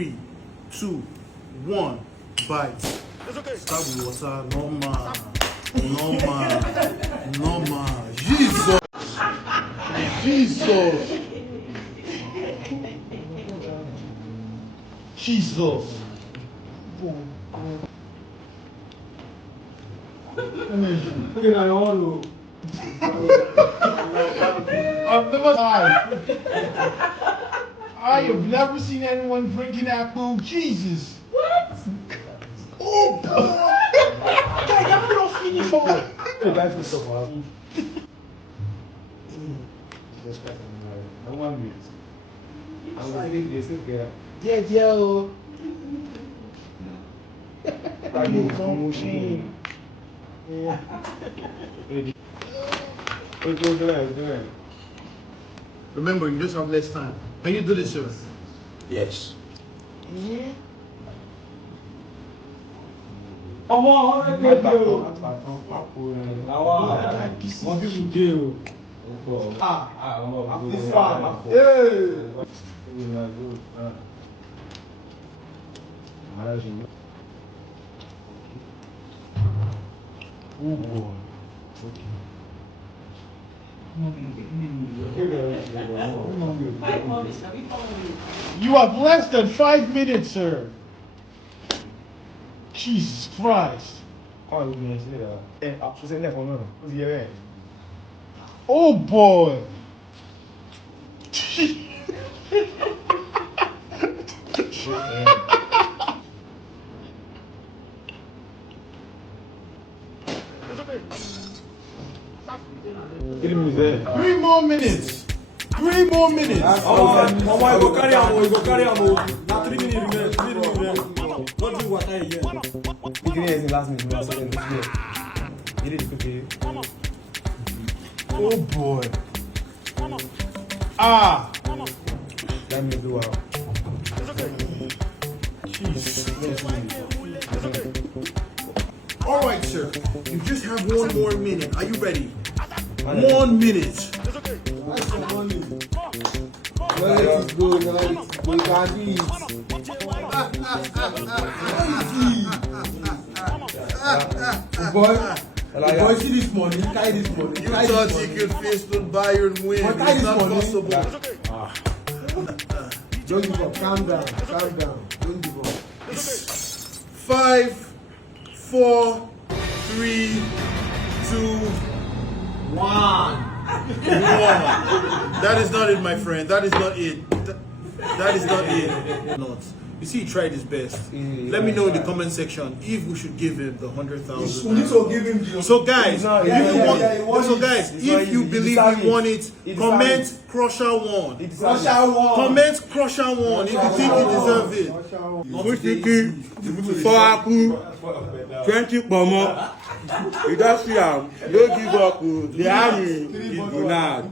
3, 2, 1, bite. Start with water, normal. Jesus! I have never seen anyone drinking that food. Jesus. What? Oh, God, y'all don't see me for it. Hey, that's what's so wild. I want me. I'm going to leave this again. Yeah, yo. I need some machine. Yeah. What's doing? Remember, you just have less time. Can you do this, sir? Yes. Yeah. Ọmọ ọ̀rẹ́ mi bí o. What people do? This one. Oh boy. You have less than 5 minutes, sir. Jesus Christ. Oh boy. Three more minutes. Ọmọ I go carry am. Na 3 minutes remain. Not drink water again. Beginning is last minute. You need to prepare. Oh boy. Let me do out. All right, sir. You just have 1 more minute. Are you ready? 1 minute. That's the money. Well, it's good. We can do it. Boy, see this money. Carry this money. You thought you could face the Bayern win. It's not possible. Don't give up. Calm down. Don't give up. 5, 4, 3, 2, 1. That is not it, my friend. That is not it. That is not it. Not. You see, he tried his best. Let me know in the comment section if we should give him the 100,000. We need to give him the. So guys, if you believe he won it, comment Crusher won. Comment Crusher won if you think he deserves it. For Aku, 20 pomo. You don't see him. Don't give up. The army is good now.